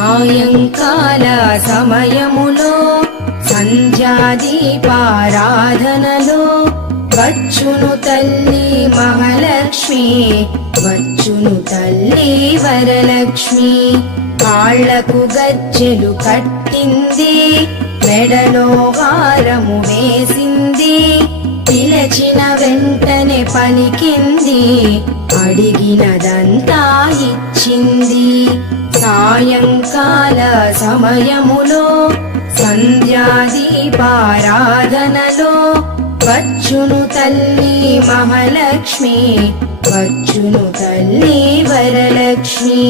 సాయంకాల సమయములో సంధ్యాదీపారాధనలో వచ్చును తల్లి మహాలక్ష్మి, వచ్చును తల్లి వరలక్ష్మి. కాళ్లకు గజ్జెలు కట్టింది, మెడలో హారము వేసింది, పిలచిన వెంటనే పలికింది, అడిగినదంతా ఇచ్చింది. సాయంకాల సమయములో సంధ్యాదీపారాధనలో వచ్చును తల్లి మహాలక్ష్మి, వచ్చును తల్లి వరలక్ష్మి.